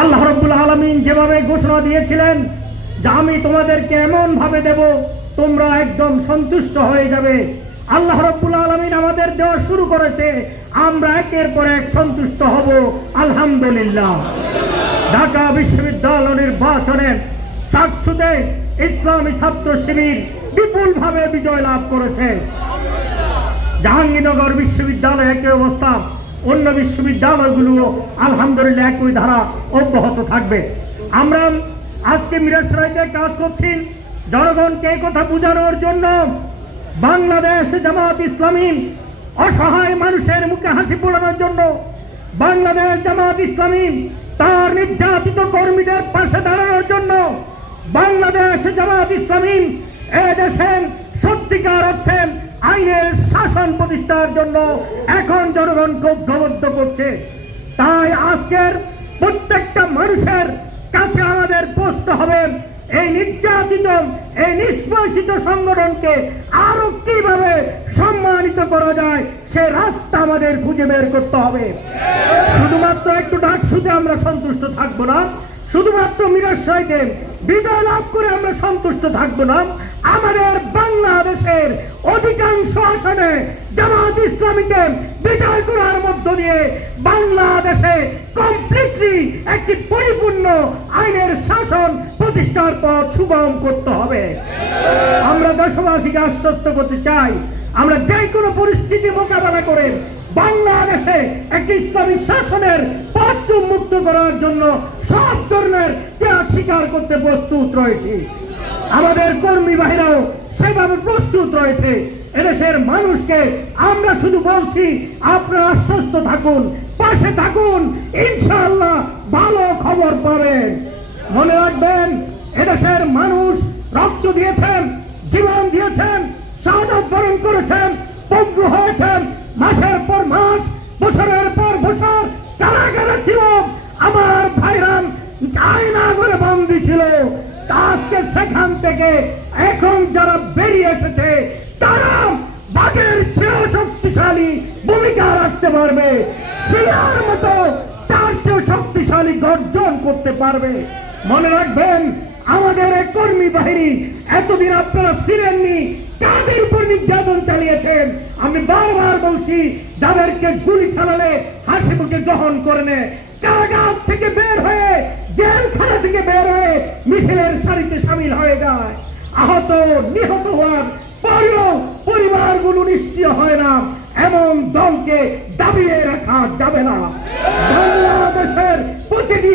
আল্লাহ রাব্বুল আলামিন যেভাবে ঘোষণা দিয়েছিলেন যে আমি তোমাদেরকে এমন ভাবে দেব তোমরা একদম সন্তুষ্ট হয়ে যাবে, আল্লাহ রাব্বুল আলামিন আমাদের দেওয়া শুরু করেছে, আমরা একের পর এক সন্তুষ্ট হব আলহামদুলিল্লাহ। ঢাকা বিশ্ববিদ্যালয় নির্বাচনে চাকসুতে ইসলামী ছাত্র শিবির বিপুলভাবে বিজয় লাভ করেছে। জাহাঙ্গীরনগর বিশ্ববিদ্যালয় একই অবস্থা, অন্য বিশ্ববিদ্যালয়গুলো আলহামদুলিল্লাহ একই ধারা অব্যাহত থাকবে। আমরা আজকে মিরসরাইতে কাজ করছি জনগণকে কথা বোঝানোর জন্য। বাংলাদেশ জামাত ইসলামী অসহায় মানুষের মুখে হাসি ফোটানোর জন্য, বাংলাদেশ জামাত ইসলামী তার নির্যাতিত কর্মীদের পাশে দাঁড়ানোর জন্য, বাংলাদেশ জামাত ইসলামী এদেশে সত্যিকার অর্থে আইনের শাসন প্রতিষ্ঠার জন্য এখন জনগণকে ঐক্যবদ্ধ করছে। তাই আজকের প্রত্যেকটা মানুষের কাছে আমাদের পৌঁছতে হবে এই নির্যাতিত, এই নিষ্পেষিত সংগঠনকে আরো কিভাবে সম্মানিত করা যায় সে রাস্তা আমাদের খুঁজে বের করতে হবে। শুধুমাত্র একটু ডাকসুতে আমরা সন্তুষ্ট থাকবো না, শুধুমাত্র মিরসরাইতে বিজয় লাভ করে আমরা সন্তুষ্ট থাকবো না, আমাদের বাংলাদেশের অধিকাংশ আসনে জামাত ইসলামীকে বিজয় করার মধ্য দিয়ে বাংলাদেশে কমপ্লিটলি একটি পরিপূর্ণ আইনের শাসন প্রতিষ্ঠার পথ সুগম করতে হবে। আমরা দেশবাসীকে আশ্বস্ত করতে চাই, আমরা যে কোনো পরিস্থিতি মোকাবেলা করে বাংলাদেশে একটি ইসলামী শাসনের পথ মুক্ত করার জন্য সব ধরনের ত্যাগ স্বীকার করতে প্রস্তুত রয়েছে। আমাদের কর্মী বাহিনীও সেভাবে প্রস্তুত রয়েছে। এদেশের মানুষকে আমরা শুধু বলছি আপনারা আশ্বস্ত থাকুন, পাশে থাকুন, ইনশাআল্লাহ ভালো খবর পাবেন। মনে রাখবেন এদেশের মানুষ রক্ত দিয়েছেন, জীবন দিয়েছেন, শাহাদাত বরণ করেছেন, পঙ্গু হয়েছেন, মাসের পর মাস, বছরের পর বছর কারাগারে ছিল। আমার ভাইরাম আয়না করে বন্দী ছিল। আজকে সেখান থেকে এখন যারা বেরিয়ে এসেছে তারা বাঘের চেয়েও শক্তিশালী ভূমিকা রাখতে পারবে, শিলার মতো তার চেয়েও শক্তিশালী গর্জন করতে পারবে। মনে রাখবেন আমাদের এক কর্মী বাহিনী এতদিন আপনারা ছিলেননি, তাদের উপর নির্যাতন চালিয়েছেন। আমি বারবার বলছি যাদেরকে গুলি চালালে হাসি মুখে গ্রহণ করে নে, কারাগার থেকে বের হয়ে জেলখানা থেকে বের হয়ে মিছিলের সারিতে সামিল হয়ে যায়, আহত নিহত হওয়ার পরেও পরিবারগুলো নিশ্চয় হয় না, এমন দলকে দাবিয়ে রাখা যাবে না। বাংলাদেশের প্রতিটি